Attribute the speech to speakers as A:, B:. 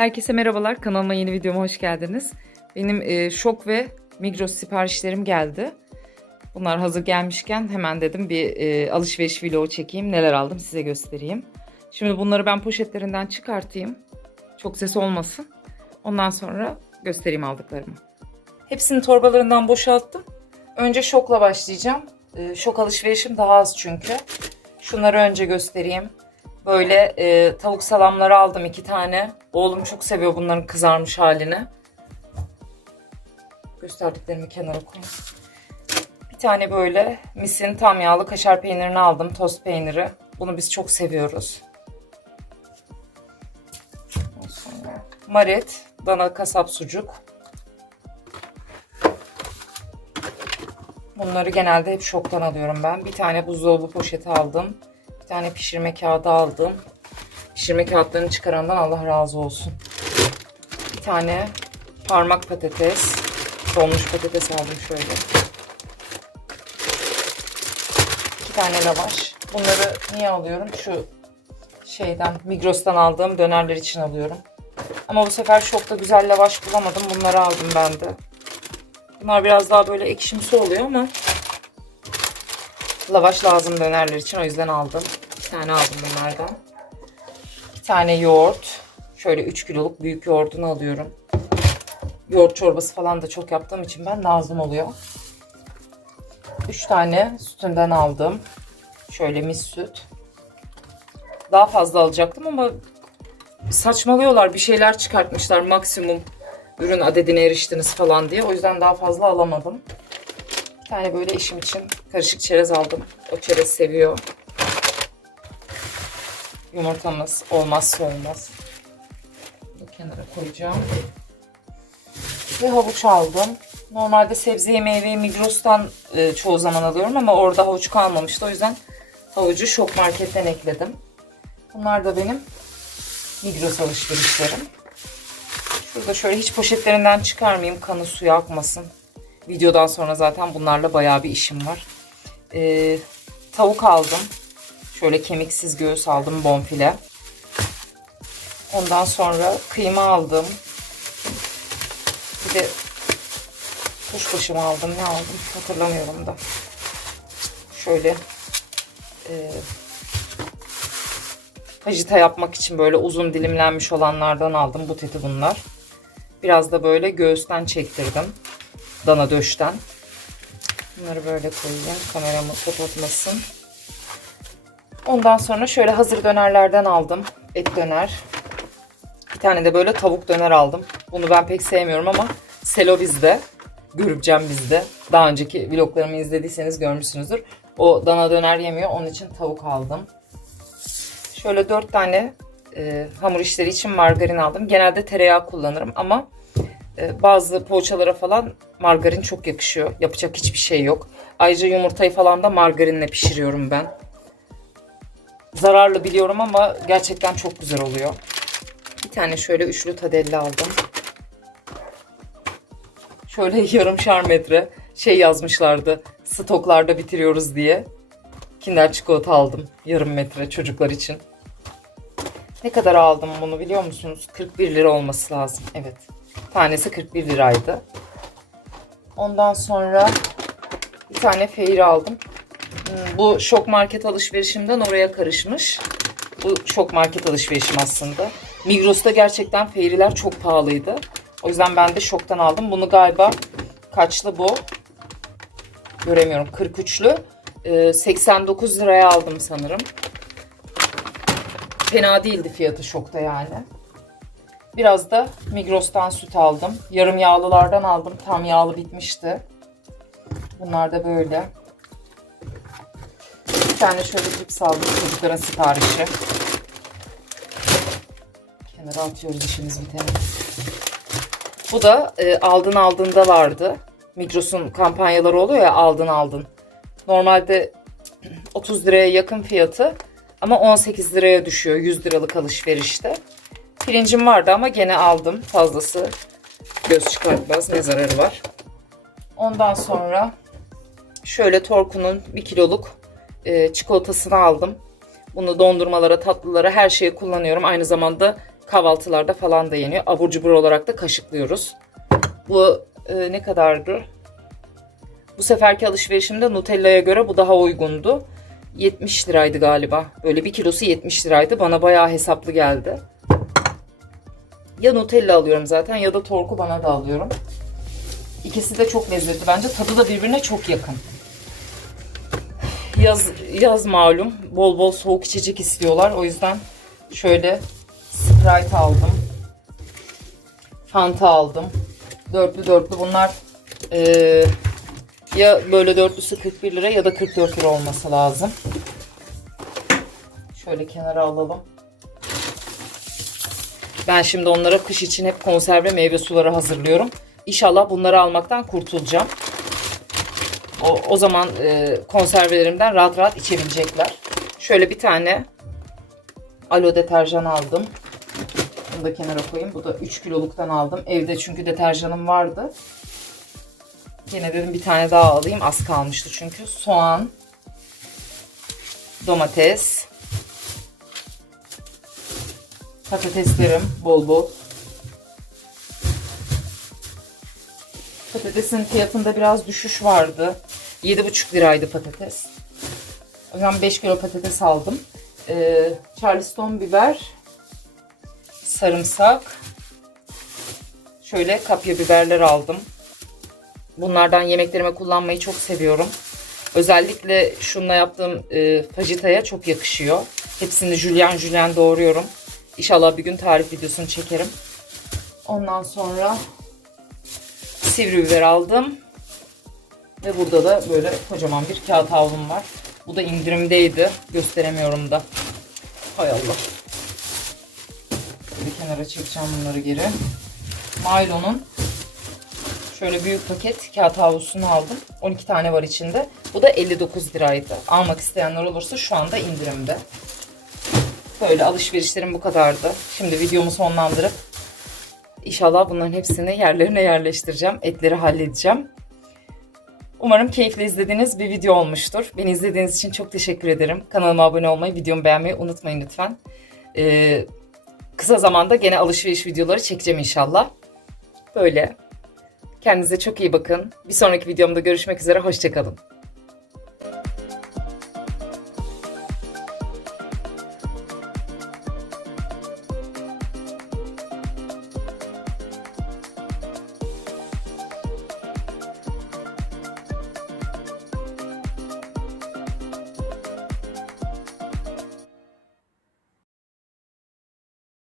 A: Herkese merhabalar. Kanalıma yeni videoma hoş geldiniz. Benim e, şok ve Migros siparişlerim geldi. Bunlar hazır gelmişken hemen dedim bir e, alışveriş vlogu çekeyim. Neler aldım size göstereyim. Şimdi bunları ben poşetlerinden çıkartayım. Çok ses olmasın. Ondan sonra göstereyim aldıklarımı. Hepsini torbalarından boşalttım. Önce şokla başlayacağım. E, şok alışverişim daha az çünkü. Şunları önce göstereyim. Böyle e, tavuk salamları aldım iki tane. Oğlum çok seviyor bunların kızarmış halini. Gösterdiklerimi kenara koyayım. Bir tane böyle misin tam yağlı kaşar peynirini aldım. Tost peyniri. Bunu biz çok seviyoruz. Maret, dana kasap sucuk. Bunları genelde hep şoktan alıyorum ben. Bir tane buzdolabı poşeti aldım. Tane pişirme kağıdı aldım. Pişirme kağıtlarını çıkarandan Allah razı olsun. Bir tane parmak patates. Donmuş patates aldım şöyle. İki tane lavaş. Bunları niye alıyorum? Şu şeyden Migros'tan aldığım dönerler için alıyorum. Ama bu sefer şokta güzel lavaş bulamadım. Bunları aldım ben de. Bunlar biraz daha böyle ekşimsi oluyor ama lavaş lazım dönerler için o yüzden aldım. Bir tane aldım bunlardan. Bir tane yoğurt. Şöyle 3 kiloluk büyük yoğurdunu alıyorum. Yoğurt çorbası falan da çok yaptığım için ben lazım oluyor. 3 tane sütünden aldım. Şöyle mis süt. Daha fazla alacaktım ama saçmalıyorlar. Bir şeyler çıkartmışlar maksimum ürün adedine eriştiniz falan diye. O yüzden daha fazla alamadım. Bir tane böyle eşim için karışık çerez aldım. O çerez seviyor. Yumurtamız olmazsa olmaz. Bunu kenara koyacağım. Ve havuç aldım. Normalde sebzeyi meyveyi Migros'tan e, çoğu zaman alıyorum ama orada havuç kalmamıştı. O yüzden havucu şok marketten ekledim. Bunlar da benim Migros alışverişlerim. Şurada şöyle hiç poşetlerinden çıkarmayayım kanı suya akmasın. Videodan sonra zaten bunlarla bayağı bir işim var. Ee, tavuk aldım. Şöyle kemiksiz göğüs aldım bonfile. Ondan sonra kıyma aldım. Bir de kuşbaşı mı aldım ne aldım hatırlamıyorum da. Şöyle e, fajita yapmak için böyle uzun dilimlenmiş olanlardan aldım. Bu teti bunlar. Biraz da böyle göğüsten çektirdim. Dana döşten. Bunları böyle koyayım. Kameramı kapatmasın. Ondan sonra şöyle hazır dönerlerden aldım. Et döner. Bir tane de böyle tavuk döner aldım. Bunu ben pek sevmiyorum ama Selo bizde. Görüpcem bizde. Daha önceki vloglarımı izlediyseniz görmüşsünüzdür. O dana döner yemiyor. Onun için tavuk aldım. Şöyle 4 tane e, hamur işleri için margarin aldım. Genelde tereyağı kullanırım ama e, bazı poğaçalara falan margarin çok yakışıyor. Yapacak hiçbir şey yok. Ayrıca yumurtayı falan da margarinle pişiriyorum ben. Zararlı biliyorum ama gerçekten çok güzel oluyor. Bir tane şöyle üçlü tadelli aldım. Şöyle yarım metre şey yazmışlardı. Stoklarda bitiriyoruz diye. Kinder çikolata aldım. Yarım metre çocuklar için. Ne kadar aldım bunu biliyor musunuz? 41 lira olması lazım. Evet. Tanesi 41 liraydı. Ondan sonra bir tane feyir aldım. Bu şok market alışverişimden oraya karışmış. Bu şok market alışverişim aslında. Migros'ta gerçekten feyriler çok pahalıydı. O yüzden ben de şoktan aldım. Bunu galiba kaçlı bu? Göremiyorum. 43'lü. Ee, 89 liraya aldım sanırım. Fena değildi fiyatı şokta yani. Biraz da Migros'tan süt aldım. Yarım yağlılardan aldım. Tam yağlı bitmişti. Bunlar da böyle. Tane şöyle cips aldım. Çocukların siparişi. Kenara atıyoruz işimiz bitene. Bu da e, aldın aldığında vardı. Migros'un kampanyaları oluyor ya aldın aldın. Normalde 30 liraya yakın fiyatı ama 18 liraya düşüyor 100 liralık alışverişte. Pirincim vardı ama gene aldım fazlası. Göz çıkartmaz ne zararı var. Ondan sonra şöyle Torku'nun 1 kiloluk e, çikolatasını aldım. Bunu dondurmalara, tatlılara her şeye kullanıyorum. Aynı zamanda Kahvaltılarda falan da yeniyor. Abur cubur olarak da kaşıklıyoruz. Bu e, ne kadardı? Bu seferki alışverişimde Nutella'ya göre bu daha uygundu. 70 liraydı galiba. Böyle bir kilosu 70 liraydı. Bana bayağı hesaplı geldi. Ya Nutella alıyorum zaten ya da Torku bana da alıyorum. İkisi de çok lezzetli bence. Tadı da birbirine çok yakın. Yaz, yaz malum. Bol bol soğuk içecek istiyorlar. O yüzden şöyle Sprite aldım. Fanta aldım. Dörtlü dörtlü bunlar eee, ya böyle dörtlüsü 41 lira ya da 44 lira olması lazım. Şöyle kenara alalım. Ben şimdi onlara kış için hep konserve meyve suları hazırlıyorum. İnşallah bunları almaktan kurtulacağım. O, o zaman e, konservelerimden rahat rahat içebilecekler. Şöyle bir tane alo deterjan aldım. Bunu da kenara koyayım. Bu da 3 kiloluktan aldım. Evde çünkü deterjanım vardı. Yine dedim bir tane daha alayım. Az kalmıştı çünkü. Soğan, domates, patateslerim bol bol. Patatesin fiyatında biraz düşüş vardı. 7,5 liraydı patates. Yüzden 5 kilo patates aldım. Ee, Charleston biber, sarımsak, şöyle kapya biberler aldım. Bunlardan yemeklerime kullanmayı çok seviyorum. Özellikle şununla yaptığım e, fajitaya çok yakışıyor. Hepsini jülyen jülyen doğruyorum. İnşallah bir gün tarif videosunu çekerim. Ondan sonra sivri biber aldım. Ve burada da böyle kocaman bir kağıt havlum var. Bu da indirimdeydi. Gösteremiyorum da. Hay Allah. Bir kenara çekeceğim bunları geri. Milo'nun şöyle büyük paket kağıt havlusunu aldım. 12 tane var içinde. Bu da 59 liraydı. Almak isteyenler olursa şu anda indirimde. Böyle alışverişlerim bu kadardı. Şimdi videomu sonlandırıp İnşallah bunların hepsini yerlerine yerleştireceğim. Etleri halledeceğim. Umarım keyifle izlediğiniz bir video olmuştur. Beni izlediğiniz için çok teşekkür ederim. Kanalıma abone olmayı, videomu beğenmeyi unutmayın lütfen. Ee, kısa zamanda gene alışveriş videoları çekeceğim inşallah. Böyle. Kendinize çok iyi bakın. Bir sonraki videomda görüşmek üzere. Hoşçakalın.